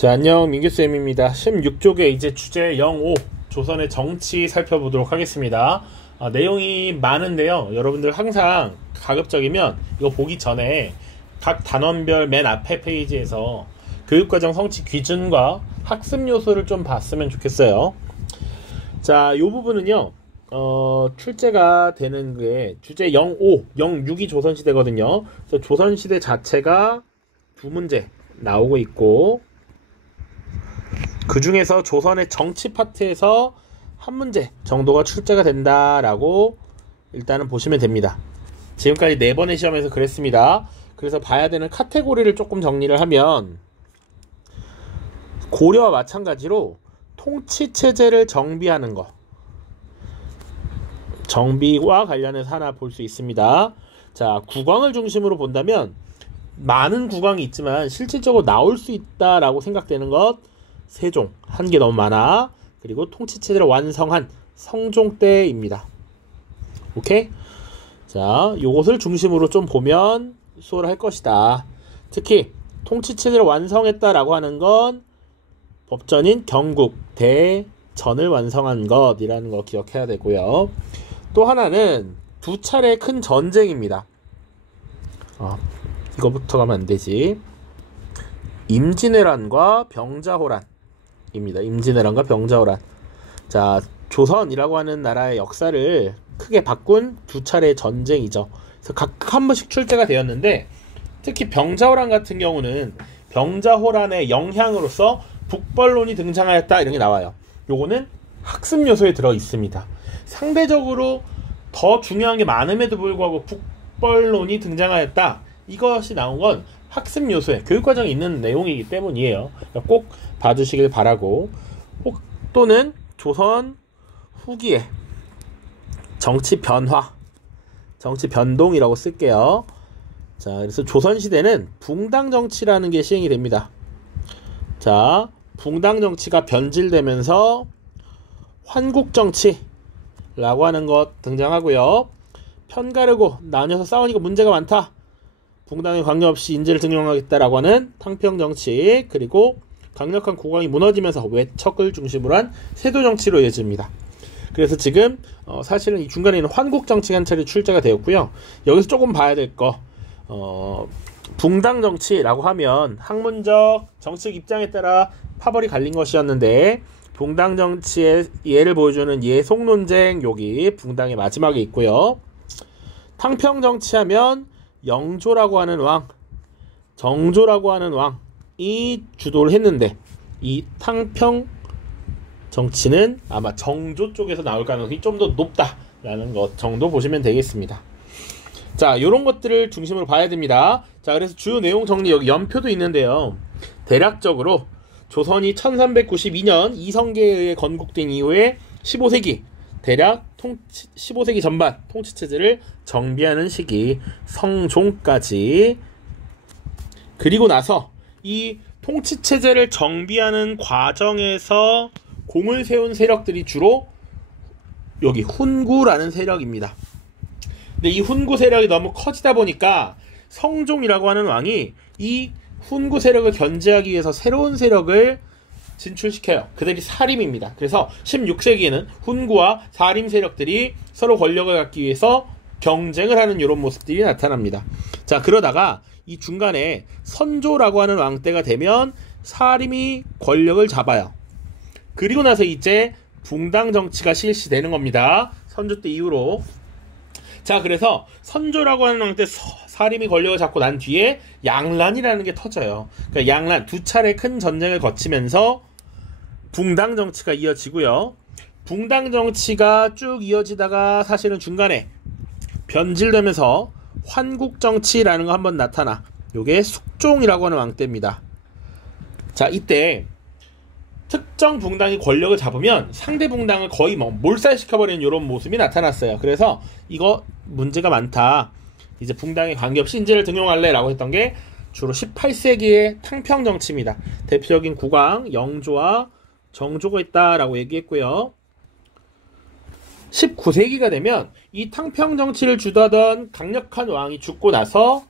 자, 안녕, 민규쌤입니다. 16쪽에 이제 주제 05 조선의 정치 살펴보도록 하겠습니다. 내용이 많은데요. 여러분들 항상 가급적이면 이거 보기 전에 각 단원별 맨 앞에 페이지에서 교육과정 성취 기준과 학습 요소를 좀 봤으면 좋겠어요. 자, 요 부분은요, 출제가 되는 게 주제 05, 06이 조선시대거든요. 그래서 조선시대 자체가 두 문제 나오고 있고, 그 중에서 조선의 정치 파트에서 한 문제 정도가 출제가 된다라고 일단은 보시면 됩니다. 지금까지 4번의 시험에서 그랬습니다. 그래서 봐야 되는 카테고리를 조금 정리를 하면, 고려와 마찬가지로 통치체제를 정비하는 거, 정비와 관련해서 하나 볼 수 있습니다. 자, 국왕을 중심으로 본다면 많은 국왕이 있지만 실질적으로 나올 수 있다라고 생각되는 것 세종, 한 개 너무 많아. 그리고 통치체제를 완성한 성종 때입니다. 오케이? 자, 요것을 중심으로 좀 보면 수호를 할 것이다. 특히 통치체제를 완성했다라고 하는 건 법전인 경국, 대전을 완성한 것이라는 거 기억해야 되고요. 또 하나는 두 차례 큰 전쟁입니다. 이거부터 가면 안 되지. 임진왜란과 병자호란입니다. 임진왜란과 병자호란. 자, 조선이라고 하는 나라의 역사를 크게 바꾼 두 차례의 전쟁이죠. 그래서 각 한 번씩 출제가 되었는데, 특히 병자호란 같은 경우는 병자호란의 영향으로서 북벌론이 등장하였다 이런 게 나와요. 요거는 학습 요소에 들어 있습니다. 상대적으로 더 중요한 게 많음에도 불구하고 북벌론이 등장하였다, 이것이 나온 건 학습 요소에 교육과정에 있는 내용이기 때문이에요. 그러니까 꼭 봐주시길 바라고. 또는 조선 후기에 정치 변화, 정치 변동이라고 쓸게요. 자, 그래서 조선시대는 붕당 정치라는 게 시행이 됩니다. 자, 붕당 정치가 변질되면서 환국 정치라고 하는 것 등장하고요. 편가르고 나뉘어서 싸우니까 문제가 많다, 붕당에 관계없이 인재를 등용하겠다라고 하는 탕평 정치, 그리고 강력한 국왕이 무너지면서 외척을 중심으로 한 세도 정치로 이어집니다. 그래서 지금 사실은 이 중간에 있는 환국 정치가 한 차례 출제가 되었고요. 여기서 조금 봐야 될 거, 붕당 정치라고 하면 학문적 정책 입장에 따라 파벌이 갈린 것이었는데, 붕당 정치의 예를 보여주는 예속 논쟁, 여기 붕당의 마지막에 있고요. 탕평 정치하면 영조라고 하는 왕, 정조라고 하는 왕이 주도를 했는데, 이 탕평 정치는 아마 정조 쪽에서 나올 가능성이 좀 더 높다라는 것 정도 보시면 되겠습니다. 자, 이런 것들을 중심으로 봐야 됩니다. 자, 그래서 주요 내용 정리, 여기 연표도 있는데요. 대략적으로 조선이 1392년 이성계에 의해 건국된 이후에 15세기, 대략 15세기 전반 통치체제를 정비하는 시기, 성종까지. 그리고 나서 이 통치체제를 정비하는 과정에서 공을 세운 세력들이 주로 여기 훈구라는 세력입니다. 근데 이 훈구 세력이 너무 커지다 보니까 성종이라고 하는 왕이 이 훈구 세력을 견제하기 위해서 새로운 세력을 진출시켜요. 그들이 사림입니다. 그래서 16세기에는 훈구와 사림 세력들이 서로 권력을 갖기 위해서 경쟁을 하는 이런 모습들이 나타납니다. 자, 그러다가 이 중간에 선조라고 하는 왕 때가 되면 사림이 권력을 잡아요. 그리고 나서 이제 붕당 정치가 실시되는 겁니다. 선조 때 이후로. 자, 그래서 선조라고 하는 왕 때 사림이 권력을 잡고 난 뒤에 양란이라는 게 터져요. 그러니까 양란, 두 차례 큰 전쟁을 거치면서 붕당 정치가 이어지고요. 붕당 정치가 쭉 이어지다가 사실은 중간에 변질되면서 환국 정치라는 거 한번 나타나. 요게 숙종이라고 하는 왕 때입니다. 자, 이때 특정 붕당이 권력을 잡으면 상대 붕당을 거의 몰살시켜버리는 이런 모습이 나타났어요. 그래서 이거 문제가 많다, 이제 붕당에 관계없이 인재를 등용할래 라고 했던 게 주로 18세기의 탕평 정치입니다. 대표적인 국왕 영조와 정조가 있다라고 얘기했고요. 19세기가 되면 이 탕평 정치를 주도하던 강력한 왕이 죽고 나서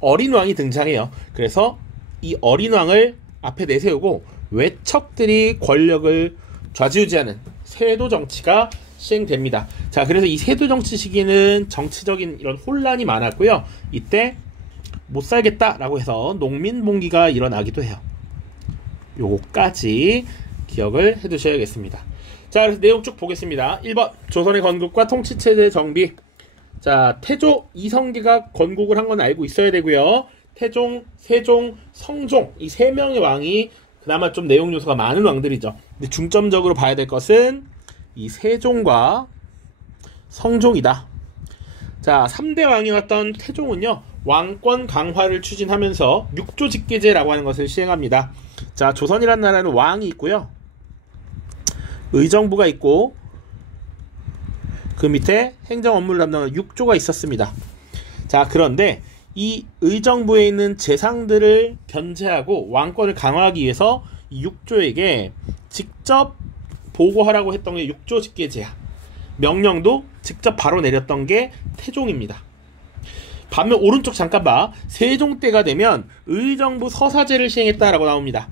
어린 왕이 등장해요. 그래서 이 어린 왕을 앞에 내세우고 외척들이 권력을 좌지우지하는 세도 정치가 시행됩니다. 자, 그래서 이 세도 정치 시기는 정치적인 이런 혼란이 많았고요. 이때 못 살겠다라고 해서 농민봉기가 일어나기도 해요. 요거까지 기억을 해두셔야겠습니다. 자, 그래서 내용 쭉 보겠습니다. 1번 조선의 건국과 통치체제 정비. 자, 태조 이성계가 건국을 한 건 알고 있어야 되고요. 태종, 세종, 성종 이 세 명의 왕이 그나마 좀 내용 요소가 많은 왕들이죠. 근데 중점적으로 봐야 될 것은 이 세종과 성종이다. 자, 3대 왕이었던 태종은요, 왕권 강화를 추진하면서 육조직계제라고 하는 것을 시행합니다. 자, 조선이라는 나라는 왕이 있고요, 의정부가 있고, 그 밑에 행정 업무를 담당하는 육조가 있었습니다. 자, 그런데 이 의정부에 있는 재상들을 견제하고 왕권을 강화하기 위해서 이 육조에게 직접 보고하라고 했던 게 육조직계제야. 명령도 직접 바로 내렸던 게 태종입니다. 반면 오른쪽 잠깐 봐. 세종 때가 되면 의정부 서사제를 시행했다라고 나옵니다.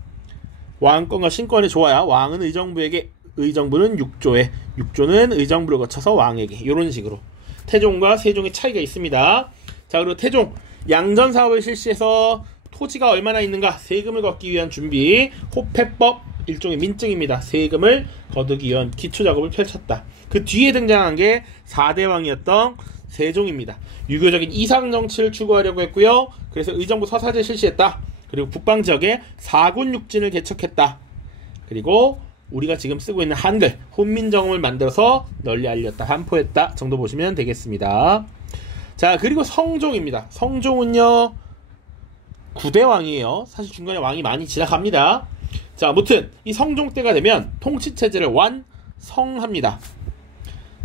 왕권과 신권이 좋아야 왕은 의정부에게, 의정부는 육조에, 육조는 의정부를 거쳐서 왕에게, 이런 식으로 태종과 세종의 차이가 있습니다. 자, 그리고 태종 양전 사업을 실시해서 토지가 얼마나 있는가 세금을 걷기 위한 준비, 호패법 일종의 민증입니다. 세금을 거두기 위한 기초작업을 펼쳤다. 그 뒤에 등장한 게 4대 왕이었던 세종입니다. 유교적인 이상정치를 추구하려고 했고요. 그래서 의정부 서사제 실시했다. 그리고 북방지역에 4군 육진을 개척했다. 그리고 우리가 지금 쓰고 있는 한글, 훈민정음을 만들어서 널리 알렸다, 반포했다 정도 보시면 되겠습니다. 자, 그리고 성종입니다. 성종은요, 9대 왕이에요. 사실 중간에 왕이 많이 지나갑니다. 자, 아무튼 이 성종 때가 되면 통치체제를 완성합니다.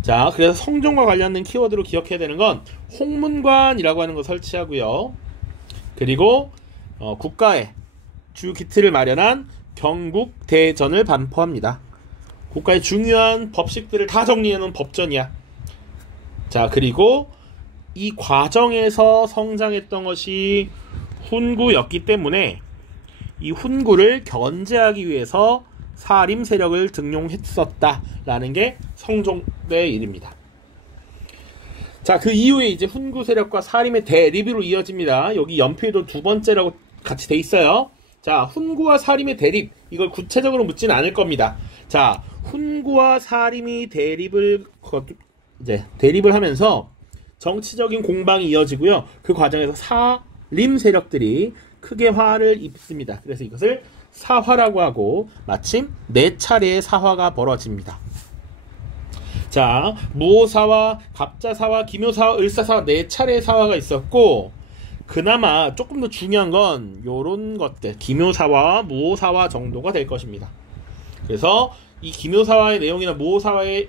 자, 그래서 성종과 관련된 키워드로 기억해야 되는 건 홍문관이라고 하는 거 설치하고요. 그리고 국가의 주 기틀을 마련한 경국대전을 반포합니다. 국가의 중요한 법식들을 다 정리해놓은 법전이야. 자, 그리고 이 과정에서 성장했던 것이 훈구였기 때문에 이 훈구를 견제하기 위해서 사림 세력을 등용했었다라는 게 성종의 일입니다. 자, 그 이후에 이제 훈구 세력과 사림의 대립으로 이어집니다. 여기 연필도 두 번째라고 같이 돼 있어요. 자, 훈구와 사림의 대립, 이걸 구체적으로 묻지는 않을 겁니다. 자, 훈구와 사림이 대립을 하면서 정치적인 공방이 이어지고요. 그 과정에서 사림 세력들이 크게 화를 입습니다. 그래서 이것을 사화라고 하고, 마침 4차례의 사화가 벌어집니다. 자, 무오사화, 갑자사화, 기묘사화, 을사사화 4차례의 사화가 있었고, 그나마 조금 더 중요한 건 요런 것들, 기묘사화와 무오사화 정도가 될 것입니다. 그래서 이 기묘사화의 내용이나 무오사화의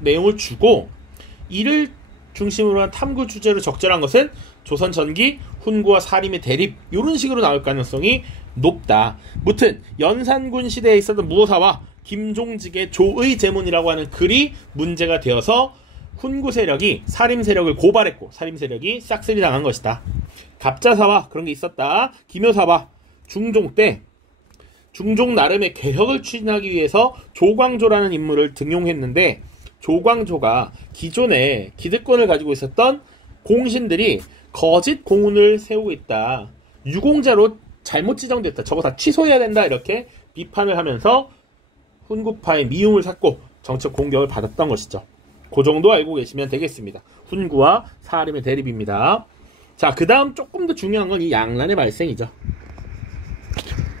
내용을 주고, 이를 중심으로 한 탐구 주제로 적절한 것은 조선 전기 훈구와 사림의 대립, 이런 식으로 나올 가능성이 높다. 무튼 연산군 시대에 있었던 무오사와 김종직의 조의 제문이라고 하는 글이 문제가 되어서 훈구 세력이 사림 세력을 고발했고, 사림 세력이 싹쓸이 당한 것이다. 갑자사와 그런 게 있었다. 기묘사와 중종 때 중종 나름의 개혁을 추진하기 위해서 조광조라는 인물을 등용했는데, 조광조가 기존에 기득권을 가지고 있었던 공신들이 거짓 공훈을 세우고 있다, 유공자로 잘못 지정됐다, 저거 다 취소해야 된다, 이렇게 비판을 하면서 훈구파의 미움을 샀고 정책 공격을 받았던 것이죠. 그 정도 알고 계시면 되겠습니다. 훈구와 사림의 대립입니다. 자, 그 다음 조금 더 중요한 건 이 양란의 발생이죠.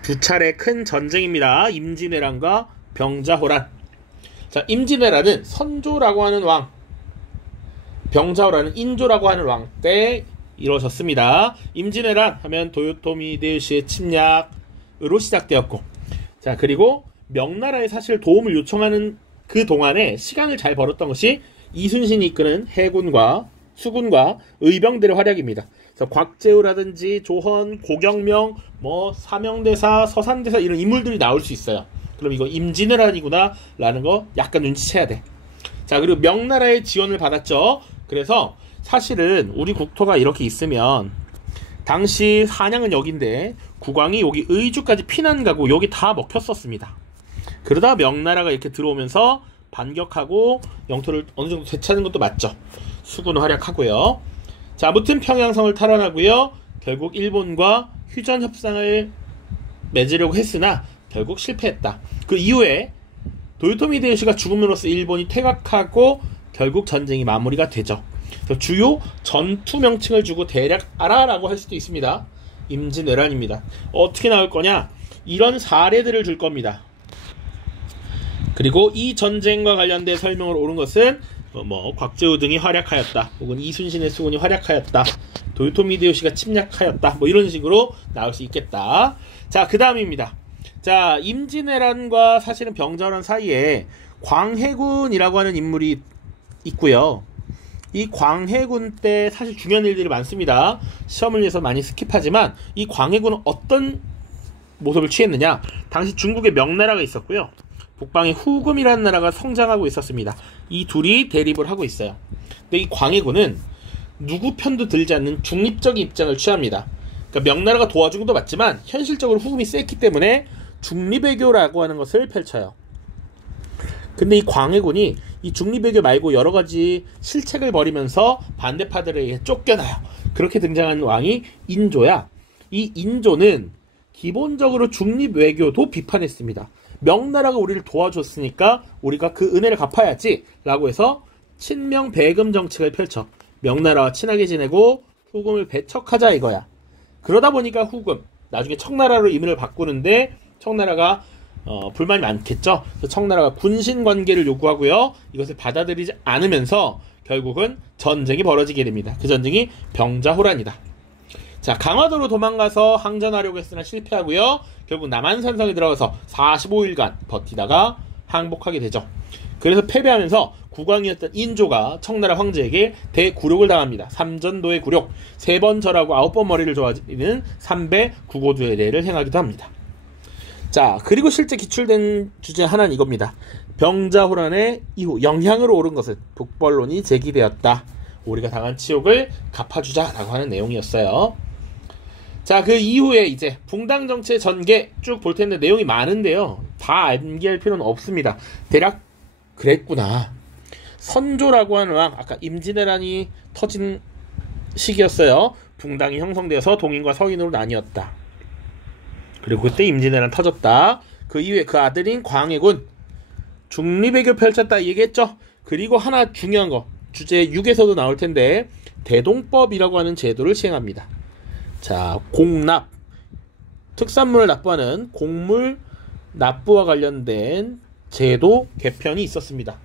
두 차례 큰 전쟁입니다. 임진왜란과 병자호란. 자, 임진왜란은 선조라고 하는 왕, 병자호란은 인조라고 하는 왕 때 이루어졌습니다. 임진왜란 하면 도요토미 히데요시의 침략으로 시작되었고, 자, 그리고 명나라에 사실 도움을 요청하는 그 동안에 시간을 잘 벌었던 것이 이순신이 이끄는 해군과 수군과 의병들의 활약입니다. 그래서 곽재우라든지 조헌, 고경명, 사명대사, 서산대사 이런 인물들이 나올 수 있어요. 그럼 이거 임진왜란이구나 라는 거 약간 눈치채야 돼. 자, 그리고 명나라의 지원을 받았죠. 그래서 사실은 우리 국토가 이렇게 있으면 당시 한양은 여기인데 국왕이 여기 의주까지 피난 가고 여기 다 먹혔었습니다. 그러다 명나라가 이렇게 들어오면서 반격하고 영토를 어느 정도 되찾는 것도 맞죠. 수군 활약하고요. 자, 아무튼 평양성을 탈환하고요. 결국 일본과 휴전 협상을 맺으려고 했으나 결국 실패했다. 그 이후에 도요토미 히데요시가 죽음으로써 일본이 퇴각하고 결국 전쟁이 마무리가 되죠. 주요 전투 명칭을 주고 대략 알아라고 할 수도 있습니다. 임진왜란입니다. 어떻게 나올 거냐? 이런 사례들을 줄 겁니다. 그리고 이 전쟁과 관련된 설명을 옳은 것은 곽재우 등이 활약하였다, 혹은 이순신의 수군이 활약하였다, 도요토미 히데요시가 침략하였다, 이런 식으로 나올 수 있겠다. 자, 그 다음입니다. 자, 임진왜란과 사실은 병자호란 사이에 광해군이라고 하는 인물이 있고요. 이 광해군 때 사실 중요한 일들이 많습니다. 시험을 위해서 많이 스킵하지만 이 광해군은 어떤 모습을 취했느냐? 당시 중국에 명나라가 있었고요. 북방에 후금이라는 나라가 성장하고 있었습니다. 이 둘이 대립을 하고 있어요. 근데 이 광해군은 누구 편도 들지 않는 중립적인 입장을 취합니다. 그러니까 명나라가 도와준 것도 맞지만 현실적으로 후금이 셌기 때문에 중립외교라고 하는 것을 펼쳐요. 근데 이 광해군이 이 중립외교 말고 여러 가지 실책을 벌이면서 반대파들에 의해 쫓겨나요. 그렇게 등장한 왕이 인조야. 이 인조는 기본적으로 중립외교도 비판했습니다. 명나라가 우리를 도와줬으니까 우리가 그 은혜를 갚아야지 라고 해서 친명배금 정책을 펼쳐 명나라와 친하게 지내고 후금을 배척하자 이거야. 그러다 보니까 후금, 나중에 청나라로 이름을 바꾸는데 청나라가 불만이 많겠죠. 그래서 청나라가 군신 관계를 요구하고요. 이것을 받아들이지 않으면서 결국은 전쟁이 벌어지게 됩니다. 그 전쟁이 병자호란이다. 자, 강화도로 도망가서 항전하려고 했으나 실패하고요. 결국 남한산성에 들어가서 45일간 버티다가 항복하게 되죠. 그래서 패배하면서 국왕이었던 인조가 청나라 황제에게 대굴욕을 당합니다. 삼전도의 굴욕, 3번 절하고 9번 머리를 조아리는 삼배 구고두의례를 행하기도 합니다. 자, 그리고 실제 기출된 주제 하나는 이겁니다. 병자호란의 이후 영향으로 오른 것은 북벌론이 제기되었다. 우리가 당한 치욕을 갚아주자라고 하는 내용이었어요. 자, 그 이후에 이제 붕당 정치의 전개 쭉 볼 텐데 내용이 많은데요. 다 암기할 필요는 없습니다. 대략 그랬구나. 선조라고 하는 왕, 아까 임진왜란이 터진 시기였어요. 붕당이 형성되어서 동인과 서인으로 나뉘었다. 그리고 그때 임진왜란 터졌다. 그 이후에 그 아들인 광해군 중립외교 펼쳤다 얘기했죠. 그리고 하나 중요한 거, 주제 6에서도 나올 텐데 대동법이라고 하는 제도를 시행합니다. 자, 공납, 특산물을 납부하는 공물 납부와 관련된 제도 개편이 있었습니다.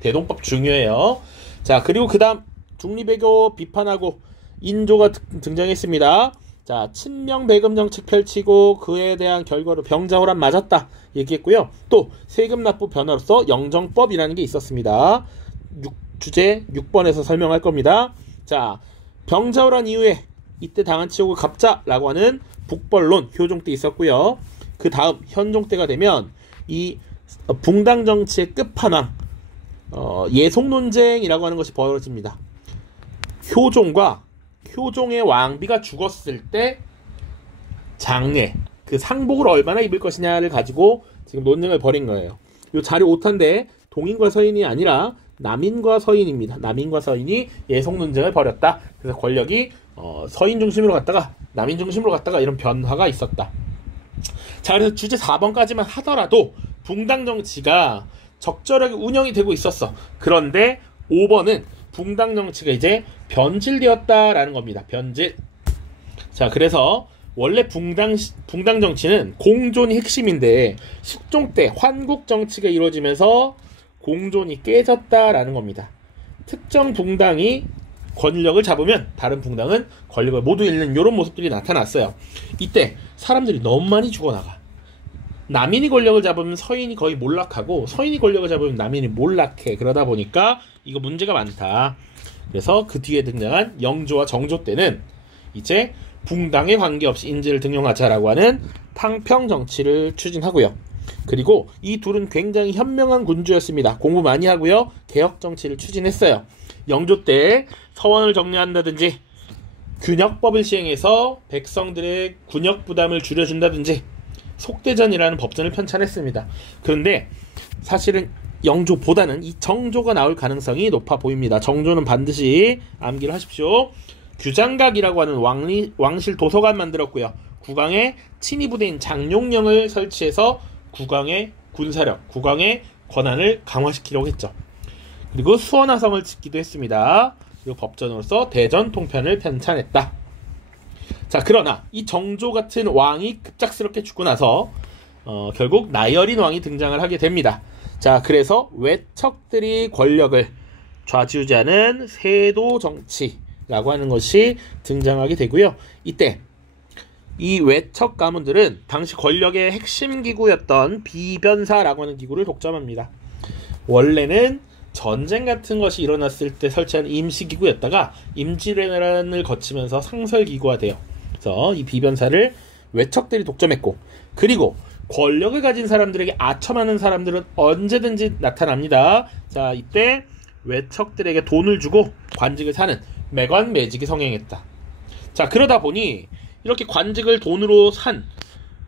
대동법 중요해요. 자, 그리고 그 다음 중립외교 비판하고 인조가 등장했습니다. 자, 친명배금 정책 펼치고 그에 대한 결과로 병자호란 맞았다 얘기했고요. 또 세금 납부 변화로서 영정법이라는 게 있었습니다. 주제 6번에서 설명할 겁니다. 자, 병자호란 이후에 이때 당한 치욕을 갚자라고 하는 북벌론 효종 때 있었고요. 그 다음 현종 때가 되면 이 붕당 정치의 끝판왕 예속 논쟁이라고 하는 것이 벌어집니다. 효종의 왕비가 죽었을 때 장례, 그 상복을 얼마나 입을 것이냐를 가지고 지금 논쟁을 벌인 거예요. 이 자료 5탄인데 동인과 서인이 아니라 남인과 서인입니다. 남인과 서인이 예속 논쟁을 벌였다. 그래서 권력이 서인 중심으로 갔다가 남인 중심으로 갔다가 이런 변화가 있었다. 자, 그래서 주제 4번까지만 하더라도 붕당 정치가 적절하게 운영이 되고 있었어. 그런데 5번은 붕당 정치가 이제 변질되었다라는 겁니다. 변질. 자, 그래서 원래 붕당 정치는 공존이 핵심인데 숙종 때 환국 정치가 이루어지면서 공존이 깨졌다라는 겁니다. 특정 붕당이 권력을 잡으면 다른 붕당은 권력을 모두 잃는 이런 모습들이 나타났어요. 이때 사람들이 너무 많이 죽어나가. 남인이 권력을 잡으면 서인이 거의 몰락하고 서인이 권력을 잡으면 남인이 몰락해. 그러다 보니까 이거 문제가 많다. 그래서 그 뒤에 등장한 영조와 정조 때는 이제 붕당에 관계없이 인재를 등용하자라고 하는 탕평 정치를 추진하고요. 그리고 이 둘은 굉장히 현명한 군주였습니다. 공부 많이 하고요. 개혁 정치를 추진했어요. 영조 때 서원을 정리한다든지 균역법을 시행해서 백성들의 군역 부담을 줄여준다든지 속대전이라는 법전을 편찬했습니다. 그런데 사실은 영조보다는 이 정조가 나올 가능성이 높아 보입니다. 정조는 반드시 암기를 하십시오. 규장각이라고 하는 왕실 도서관 만들었고요. 국왕의 친위부대인 장룡령을 설치해서 국왕의 군사력, 국왕의 권한을 강화시키려고 했죠. 그리고 수원화성을 짓기도 했습니다. 그리고 법전으로서 대전 통편을 편찬했다. 자, 그러나 이 정조 같은 왕이 급작스럽게 죽고 나서 결국 나열인 왕이 등장을 하게 됩니다. 자, 그래서 외척들이 권력을 좌지우지하는 세도 정치라고 하는 것이 등장하게 되고요. 이때 이 외척 가문들은 당시 권력의 핵심 기구였던 비변사라고 하는 기구를 독점합니다. 원래는 전쟁 같은 것이 일어났을 때 설치한 임시기구였다가 임진왜란을 거치면서 상설기구화돼요. 그래서 이 비변사를 외척들이 독점했고, 그리고 권력을 가진 사람들에게 아첨하는 사람들은 언제든지 나타납니다. 자, 이때 외척들에게 돈을 주고 관직을 사는 매관매직이 성행했다. 자, 그러다 보니 이렇게 관직을 돈으로 산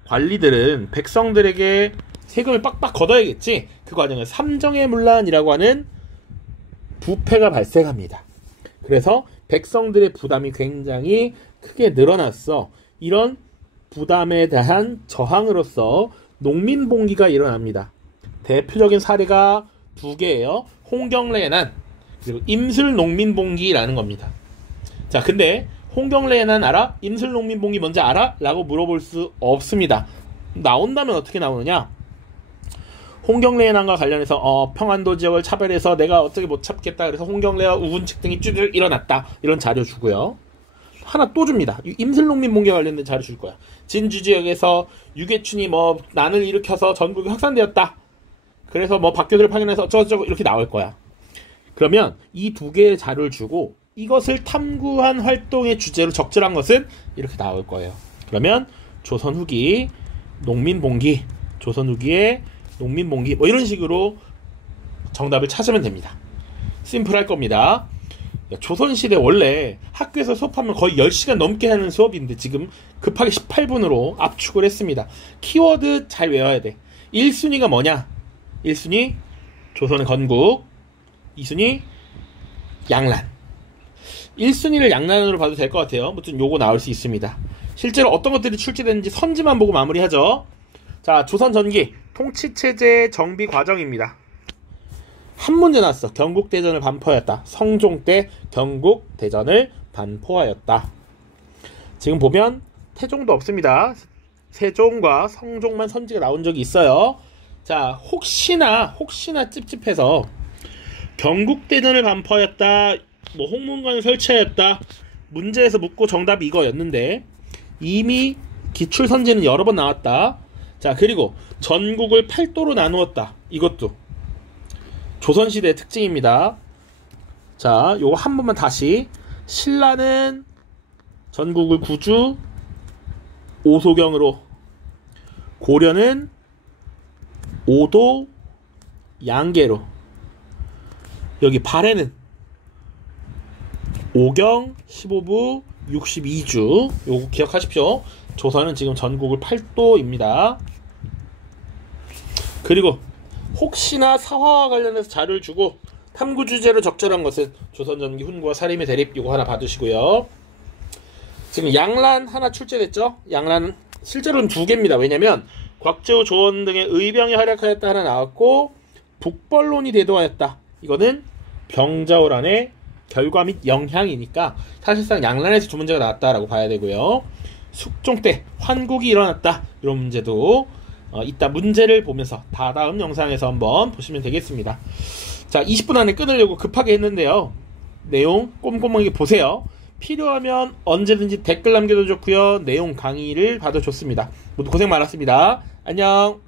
관리들은 백성들에게 세금을 빡빡 걷어야겠지. 그 과정에 삼정의문란이라고 하는 부패가 발생합니다. 그래서 백성들의 부담이 굉장히 크게 늘어났어. 이런 부담에 대한 저항으로서 농민봉기가 일어납니다. 대표적인 사례가 두 개예요. 홍경래난 그리고 임술농민봉기라는 겁니다. 자, 근데 홍경래난 알아? 임술농민봉기 뭔지 알아? 라고 물어볼 수 없습니다. 나온다면 어떻게 나오느냐? 홍경래난과 관련해서 평안도 지역을 차별해서 내가 어떻게 못 잡겠다 그래서 홍경래와 우군칙 등이 쭈들 일어났다, 이런 자료 주고요. 하나 또 줍니다. 임술농민봉기와 관련된 자료 줄 거야. 진주 지역에서 유계춘이 난을 일으켜서 전국이 확산되었다, 그래서 박교들을 파견해서 어쩌고저쩌고 이렇게 나올 거야. 그러면 이 두 개의 자료를 주고 이것을 탐구한 활동의 주제로 적절한 것은 이렇게 나올 거예요. 그러면 조선 후기 농민봉기, 조선 후기의 농민봉기, 이런 식으로 정답을 찾으면 됩니다. 심플할 겁니다. 조선시대 원래 학교에서 수업하면 거의 10시간 넘게 하는 수업인데 지금 급하게 18분으로 압축을 했습니다. 키워드 잘 외워야 돼. 1순위가 뭐냐? 1순위 조선의 건국, 2순위 양란. 1순위를 양란으로 봐도 될 것 같아요. 무튼 요거 나올 수 있습니다. 실제로 어떤 것들이 출제됐는지 선지만 보고 마무리하죠. 자, 조선 전기 통치체제의 정비 과정입니다. 한 문제 나왔어. 경국대전을 반포하였다. 성종 때 경국대전을 반포하였다. 지금 보면 태종도 없습니다. 세종과 성종만 선지가 나온 적이 있어요. 자, 혹시나 찝찝해서 경국대전을 반포하였다, 홍문관을 설치하였다, 문제에서 묻고 정답이 이거였는데 이미 기출선지는 여러 번 나왔다. 자, 그리고 전국을 8도로 나누었다. 이것도 조선시대의 특징입니다. 자, 요거 한 번만 다시. 신라는 전국을 구주 오소경으로, 고려는 5도 양계로, 여기 발해는 5경 15부 62주. 요거 기억하십시오. 조선은 지금 전국을 8도입니다. 그리고 혹시나 사화와 관련해서 자료를 주고 탐구 주제로 적절한 것은 조선전기 훈구와 사림의 대립, 이거 하나 봐두시고요. 지금 양란 하나 출제됐죠? 양란 실제로는 2개입니다. 왜냐면 곽재우 조원 등의 의병이 활약하였다 하나 나왔고, 북벌론이 대도하였다, 이거는 병자호란의 결과 및 영향이니까 사실상 양란에서 2문제가 나왔다라고 봐야 되고요. 숙종 때 환국이 일어났다, 이런 문제도 이따 문제를 보면서 다음 영상에서 한번 보시면 되겠습니다. 자, 20분 안에 끊으려고 급하게 했는데요. 내용 꼼꼼하게 보세요. 필요하면 언제든지 댓글 남겨도 좋고요. 내용 강의를 봐도 좋습니다. 모두 고생 많았습니다. 안녕.